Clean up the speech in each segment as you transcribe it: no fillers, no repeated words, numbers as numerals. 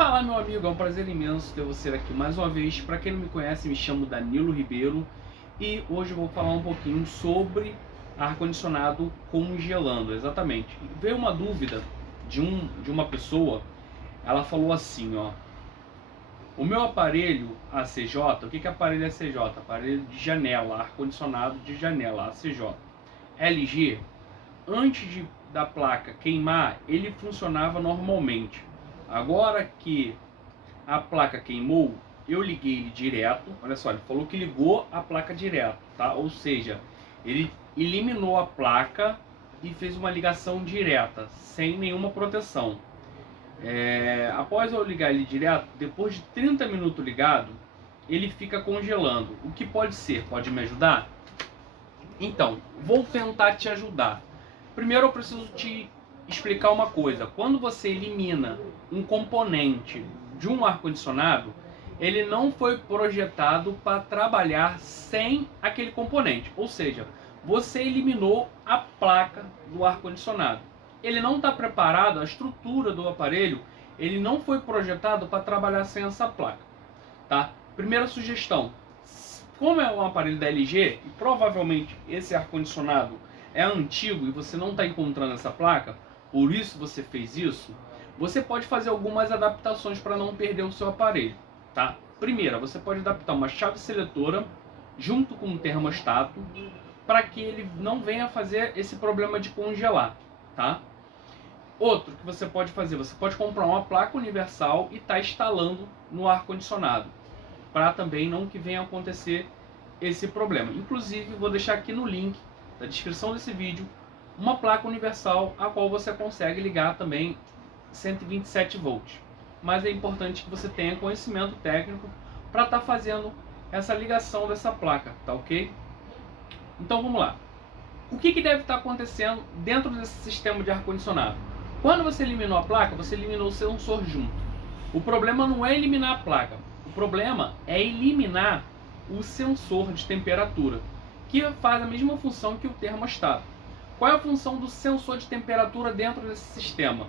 Fala, meu amigo, é um prazer imenso ter você aqui mais uma vez. Para quem não me conhece, me chamo Danilo Ribeiro e hoje eu vou falar um pouquinho sobre ar-condicionado congelando, exatamente. Veio uma dúvida de uma pessoa, ela falou assim, ó: o meu aparelho ACJ, o que é aparelho ACJ? Aparelho de janela, ar-condicionado de janela, ACJ. LG, da placa queimar, ele funcionava normalmente. Agora que a placa queimou, eu liguei ele direto. Olha só, ele falou que ligou a placa direto, tá? Ou seja, ele eliminou a placa e fez uma ligação direta, sem nenhuma proteção. Após eu ligar ele direto, depois de 30 minutos ligado, ele fica congelando. O que pode ser? Pode me ajudar? Então, vou tentar te ajudar. Primeiro eu preciso te explicar uma coisa. Quando você elimina um componente de um ar-condicionado, ele não foi projetado para trabalhar sem aquele componente. Ou seja, você eliminou a placa do ar-condicionado. Ele não está preparado, a estrutura do aparelho, ele não foi projetado para trabalhar sem essa placa. Tá? Primeira sugestão. Como é um aparelho da LG, e provavelmente esse ar-condicionado é antigo e você não está encontrando essa placa, por isso você fez isso, você pode fazer algumas adaptações para não perder o seu aparelho. Tá? Primeira, você pode adaptar uma chave seletora junto com um termostato para que ele não venha fazer esse problema de congelar. Tá? Outro que você pode fazer, você pode comprar uma placa universal e estar instalando no ar-condicionado, para também não que venha acontecer esse problema. Inclusive, vou deixar aqui no link da descrição desse vídeo uma placa universal a qual você consegue ligar também 127 volts. Mas é importante que você tenha conhecimento técnico para estar fazendo essa ligação dessa placa, tá ok? Então vamos lá. O que deve estar acontecendo dentro desse sistema de ar-condicionado? Quando você eliminou a placa, você eliminou o sensor junto. O problema não é eliminar a placa. O problema é eliminar o sensor de temperatura, que faz a mesma função que o termostato. Qual é a função do sensor de temperatura dentro desse sistema?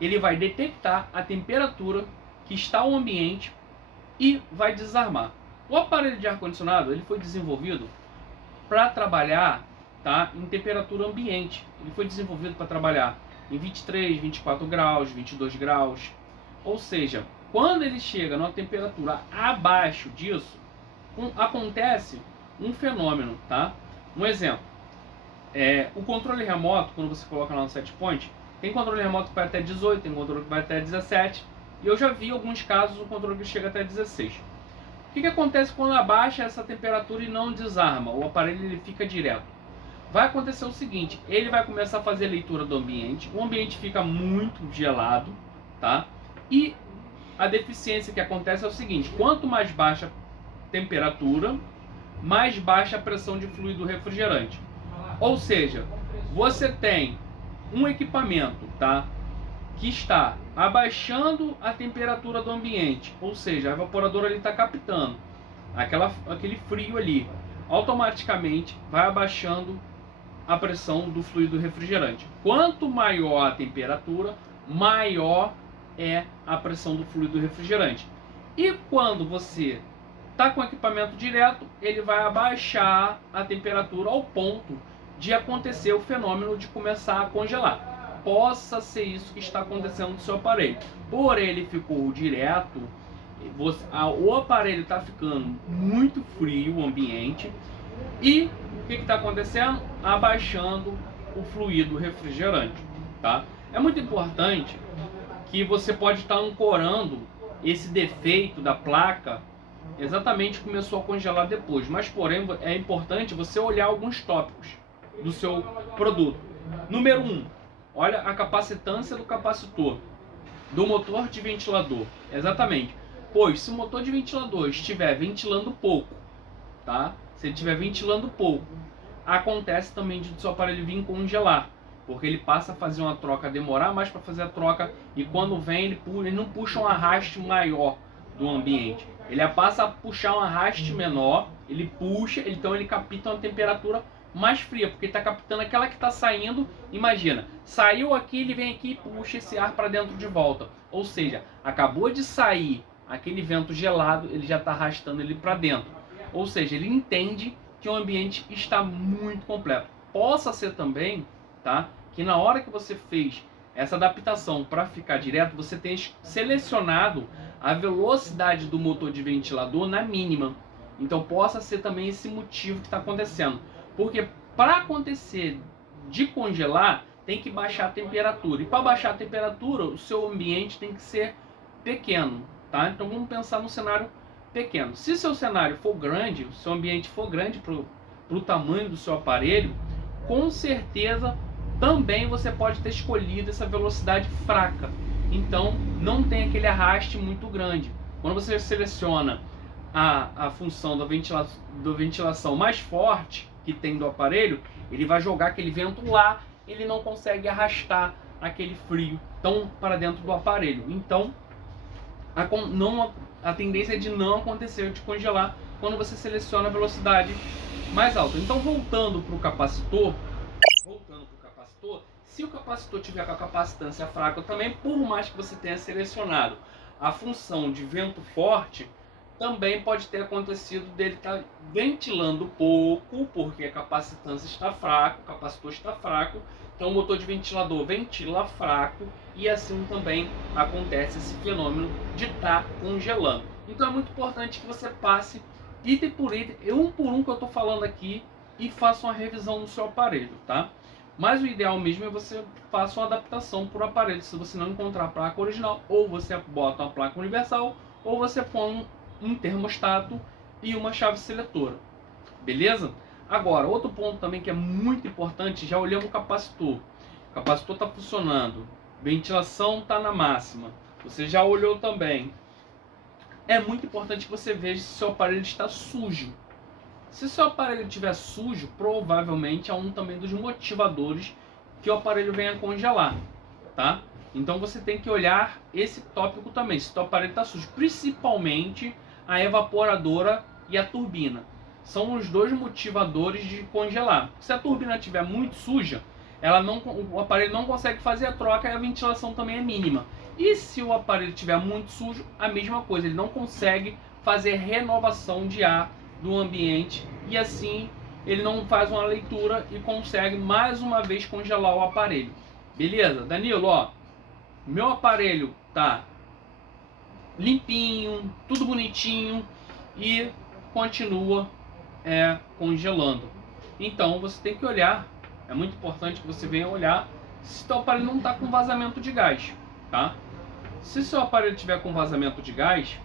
Ele vai detectar a temperatura que está no ambiente e vai desarmar. O aparelho de ar-condicionado ele foi desenvolvido para trabalhar, tá, em temperatura ambiente. Ele foi desenvolvido para trabalhar em 23, 24 graus, 22 graus. Ou seja, quando ele chega numa temperatura abaixo disso, acontece um fenômeno, tá? Um exemplo, o controle remoto, quando você coloca lá no set point, tem controle remoto que vai até 18, tem controle que vai até 17, e eu já vi alguns casos o controle que chega até 16. O que acontece quando abaixa essa temperatura e não desarma? O aparelho ele fica direto. Vai acontecer o seguinte, ele vai começar a fazer leitura do ambiente, o ambiente fica muito gelado, tá? E a deficiência que acontece é o seguinte, quanto mais baixa a temperatura, mais baixa a pressão de fluido refrigerante. Ou seja, você tem um equipamento, tá, que está abaixando a temperatura do ambiente, ou seja, a evaporadora está captando aquele frio ali, automaticamente vai abaixando a pressão do fluido refrigerante. Quanto maior a temperatura, maior é a pressão do fluido refrigerante. E quando você está com o equipamento direto, ele vai abaixar a temperatura ao ponto de acontecer o fenômeno de começar a congelar. Possa ser isso que está acontecendo no seu aparelho. Porém, ele ficou direto, o aparelho está ficando muito frio, o ambiente, e o que está acontecendo? Abaixando o fluido refrigerante. Tá? É muito importante que você pode estar ancorando esse defeito da placa, exatamente começou a congelar depois, mas porém é importante você olhar alguns tópicos do seu produto. Número 1, olha a capacitância do capacitor do motor de ventilador, exatamente, pois se o motor de ventilador estiver ventilando pouco, tá? Se ele estiver ventilando pouco, acontece também de o seu aparelho vir congelar, porque ele passa a fazer uma troca, demorar mais para fazer a troca, e quando vem ele não puxa um arraste maior do ambiente, ele passa a puxar um arraste menor, ele puxa, então ele capta uma temperatura mais fria, porque ele está captando aquela que está saindo. Imagina, saiu aqui, ele vem aqui e puxa esse ar para dentro de volta. Ou seja, acabou de sair aquele vento gelado, ele já está arrastando ele para dentro. Ou seja, ele entende que o ambiente está muito completo. Possa ser também, tá, que na hora que você fez essa adaptação para ficar direto, você tenha selecionado a velocidade do motor de ventilador na mínima. Então possa ser também esse motivo que está acontecendo. Porque para acontecer de congelar, tem que baixar a temperatura. E para baixar a temperatura, o seu ambiente tem que ser pequeno, tá? Então vamos pensar no cenário pequeno. Se seu cenário for grande, o seu ambiente for grande para o tamanho do seu aparelho, com certeza também você pode ter escolhido essa velocidade fraca. Então não tem aquele arraste muito grande. Quando você seleciona a função da ventilação mais forte que tem do aparelho, ele vai jogar aquele vento lá, ele não consegue arrastar aquele frio tão para dentro do aparelho. Então a tendência é de não acontecer, de congelar quando você seleciona a velocidade mais alta. Então voltando para o capacitor, se o capacitor tiver com a capacitância fraca também, por mais que você tenha selecionado a função de vento forte, também pode ter acontecido dele estar ventilando pouco, porque a capacitância está fraca, o capacitor está fraco, então o motor de ventilador ventila fraco e assim também acontece esse fenômeno de estar congelando. Então é muito importante que você passe item por item, um por um que eu estou falando aqui, e faça uma revisão no seu aparelho, tá? Mas o ideal mesmo é você faça uma adaptação para o aparelho. Se você não encontrar a placa original, ou você bota uma placa universal, ou você põe um termostato e uma chave seletora. Beleza? Agora, outro ponto também que é muito importante, já olhamos o capacitor. O capacitor está funcionando, ventilação está na máxima. Você já olhou também. É muito importante que você veja se seu aparelho está sujo. Se seu aparelho estiver sujo, provavelmente é um também dos motivadores que o aparelho venha congelar, tá? Então você tem que olhar esse tópico também, se o aparelho está sujo, principalmente a evaporadora e a turbina. São os dois motivadores de congelar. Se a turbina estiver muito suja, o aparelho não consegue fazer a troca e a ventilação também é mínima. E se o aparelho estiver muito sujo, a mesma coisa, ele não consegue fazer renovação de ar do ambiente e assim ele não faz uma leitura e consegue mais uma vez congelar o aparelho. Beleza? Danilo, ó, meu aparelho tá limpinho, tudo bonitinho e continua congelando. Então você tem que olhar, é muito importante que você venha olhar se seu aparelho não está com vazamento de gás, tá? Se seu aparelho tiver com vazamento de gás,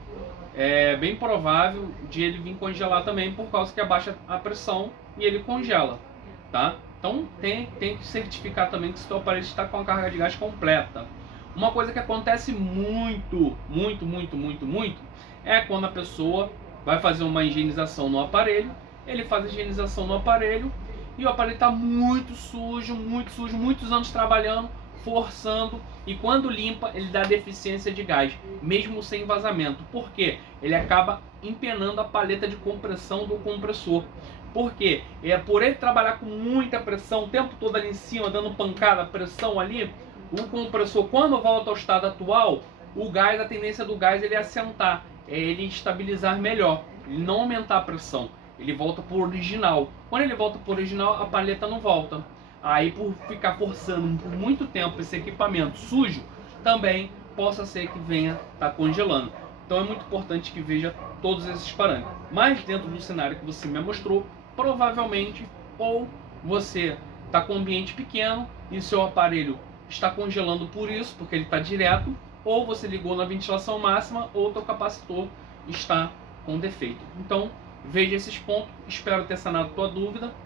é bem provável de ele vir congelar também, por causa que abaixa a pressão e ele congela, tá? Então tem que certificar também que o seu aparelho está com a carga de gás completa. Uma coisa que acontece muito é quando a pessoa vai fazer uma higienização no aparelho, ele faz a higienização no aparelho e o aparelho está muito sujo, muitos anos trabalhando, forçando, e quando limpa ele dá deficiência de gás, mesmo sem vazamento. Por quê? Ele acaba empenando a paleta de compressão do compressor. Por quê? Por ele trabalhar com muita pressão o tempo todo ali em cima, dando pancada, pressão ali, o compressor, quando volta ao estado atual, o gás, a tendência do gás ele assentar, ele estabilizar melhor, ele não aumentar a pressão, ele volta para o original. Quando ele volta para o original, a paleta não volta. Aí, por ficar forçando por muito tempo esse equipamento sujo, também possa ser que venha estar congelando. Então é muito importante que veja todos esses parâmetros. Mas dentro do cenário que você me mostrou, provavelmente ou você está com um ambiente pequeno e seu aparelho está congelando por isso, porque ele está direto, ou você ligou na ventilação máxima, ou o teu capacitor está com defeito. Então veja esses pontos, espero ter sanado a tua dúvida.